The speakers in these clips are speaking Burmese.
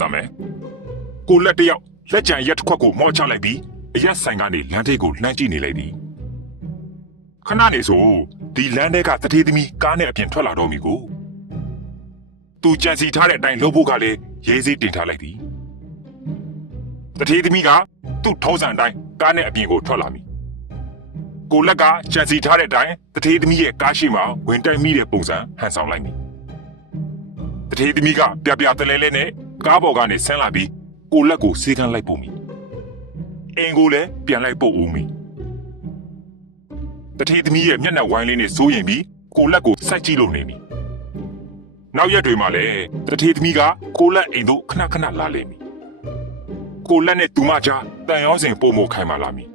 စမ်းမယ်ကိုလက်တယောက်လက်ကြံရက်တစ်ခွက်ကိုမော့ချလိုက်ပြီးအရက်ဆိုင်ကနေလမ်းထိပ်ကိုလှမ်းကြည့်နေလိုက်သည်ခဏနေဆိုဒီလမ်းထဲကတတိသမီးကားနဲ့အပြင်ထွက်လာတော့မီကိုသူကြံစီထားတဲ့အတိုင်းလှုပ်ဖို့ကလည်းရေးစည်းတင်ထားလိုက်သည်တတိသမီးကသူ့ထုံးစံအတိုင်းကားနဲ့အပြင်ကိုထွက်လာမည်ကိုလက်ကကြံစီထားတဲ့အတိုင်းတတိသမီးရဲ့ကားရှိမှဝင်တိုက်မိတဲ့ပုံစံဟန်ဆောင်လိုက်မည်တထေးသမီးကပြပြတလဲလဲနဲ့ ကားပေါ်ကနေဆင်းလာပြီးကိုလက်ကိုစေးကန်းလိုက်ပို့မိအင်ကိုလည်းပြန်လိုက်ပို့ဦးမိတထေးသမီးရဲ့မျက်နှာဝိုင်းလေးနဲ့စိုးရင်ပြီးကိုလက်ကိုစိုက်ကြည့်လို့နေမိနောက်ရက်တွေမှာလည်းတထေးသမီးကကိုလက်အိမ်တို့ခဏခဏလာလိမ့်မည်ကိုလက်နဲ့သူမကြားတန်ရောစင်ပုံမခိုင်းမှလာမည်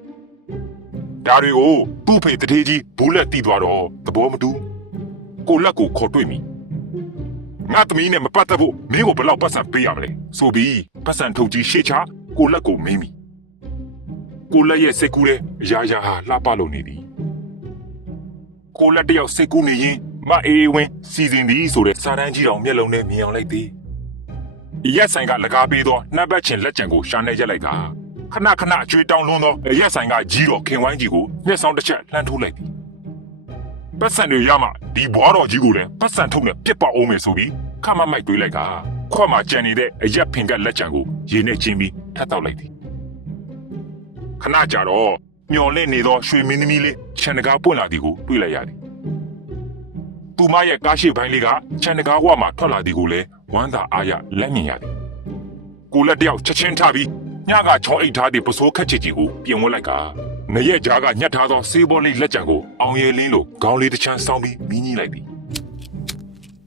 ဒါတွေကိုသူ့ဖေတထေးကြီးဘူးလက်တီးသွားတော့သဘောမတူကိုလက်ကိုခေါ်တွေ့မိ ငါသမီးနဲ့မပတ်သက်ဖို့မင်းကိုဘယ်လောက်ပတ်စံပေးရမလဲဆိုပြီးပတ်စံထုတ်ကြီးရှေ့ချကိုလက်ကိုမင်းမိကိုလက်ရဲ့စိတ်ကူးတဲ့အရာရာဟာလှပလို့နေသည်ကိုလက်တယောက်စိတ်ကူးနေရင်မအေးဝင်းစီစဉ်သည်ဆိုတဲ့စာတန်းကြီးတော်မျက်လုံးနဲ့မြင်အောင်လိုက်သည်ရက်ဆိုင်ကလကားပေးသောနှပ်ပတ်ချင်လက်ကြံကိုရှာနေရက်လိုက်တာခဏခဏအကျွေးတောင်းလွန်းသောရက်ဆိုင်ကကြီးတော်ခင်ဝိုင်းကြီးကိုမျက်စောင်းတစ်ချက်လှမ်းထိုးလိုက်သည် ပတ်စံတွေရမှဒီဘွားတော်ကြီးကိုလည်းပတ်စံထုတ်နဲ့ပြစ်ပေါက်အောင်မယ်ဆိုပြီးခမမိုက်တွေးလိုက်ကခွက်မှာကြံနေတဲ့အရက်ဖင်ကက်လက်ကြံကိုရေနဲ့ချင်းပြီးထပ်တောက်လိုက်သည်ခဏကြာတော့မျော်လင့်နေသောရွှေမင်းသမီးလေးခြံတကားပွင့်လာသည်ကိုတွေ့လိုက်ရသည်သူမရဲ့ကားရှိပိုင်းလေးကခြံတကားဝမှာထွက်လာသည်ကိုလည်းဝမ်းသာအားရလက်မြင်ရသည်ကိုလက်တယောက်ချက်ချင်းထပြီးညကချောင်းအိတ်ထားတဲ့ပစိုးခက်ချစ်ကြီးကိုပြင်ဝတ်လိုက်ကနရက်ကြားကညှက်ထားသောဆေးဘောလေးလက်ကြံကို အောင်ရဲလင်းလိုခေါင်းလေးတစ်ချမ်းဆောင်းပြီးမင်းကြီးလိုက်သည်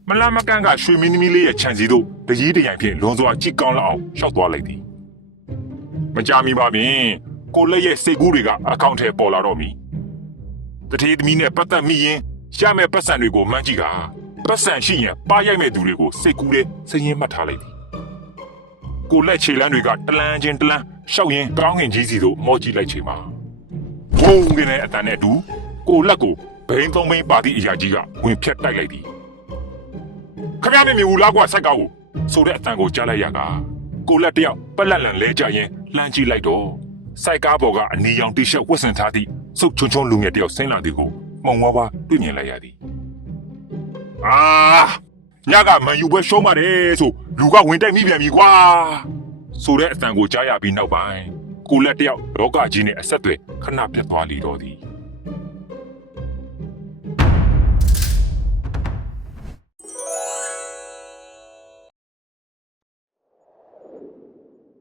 မလမကန်ကရွှေမင်းသမီးလေးရဲ့ခြံစည်းတို့တကြီးတရိုင်ဖြင့်လွန်စွာကြည့်ကောင်းလောက်အောင်ရှောက်သွားလိုက်သည်မကြမီပါပင်ကိုလက်ရဲ့စိတ်ကူးတွေကအကောင့်ထဲပေါ်လာတော့မီတတိသမီးနဲ့ပတ်သက်မိရင်ရမယ့်ပတ်စံတွေကိုမှန်းကြည့်ကပတ်စံရှိရင်ပါရိုက်မဲ့သူတွေကိုစိတ်ကူးလေးစည်ရင်မှတ်ထားလိုက်သည်ကိုလက်ခြေလမ်းတွေကတလန်းချင်းတလန်းရှောက်ရင်ကောင်းငင်ကြီးစီတို့မော့ကြည့်လိုက်ချိန်မှာဘုံကနေတဲ့အတန်နဲ့အတူ ကိုလက်ကိုဘိန်းသုံးဘိန်းပါသည့်အရာကြီးကဝင်ဖြတ်တိုက်လိုက်သည်ခမရမမြင်ဘူးလားကွာစိုက်ကောက်ကိုဆိုတဲ့အတန်ကိုကြားလိုက်ရကကိုလက်တယောက်ပက်လက်လန်လဲကြရင်လှမ်းကြည့်လိုက်တော့စိုက်ကားပေါ်ကအနီရောင်တီရှပ်ဝတ်ဆင်ထားသည့်စုပ်ချုံချုံလူငယ်တယောက်ဆင်းလာသည်ကိုမှုံဝါးဝါတွေ့မြင်လိုက်ရသည်အာညကမန်ယူပွဲရှုံးပါတယ်ဆိုလူကဝင်တိုက်မိပြန်ပြီကွာဆိုတဲ့အတန်ကိုကြားရပြီးနောက်ပိုင်းကိုလက်တယောက်လောကကြီးနဲ့အဆက်အသွယ်ခဏပြတ်သွားလီတော့သည်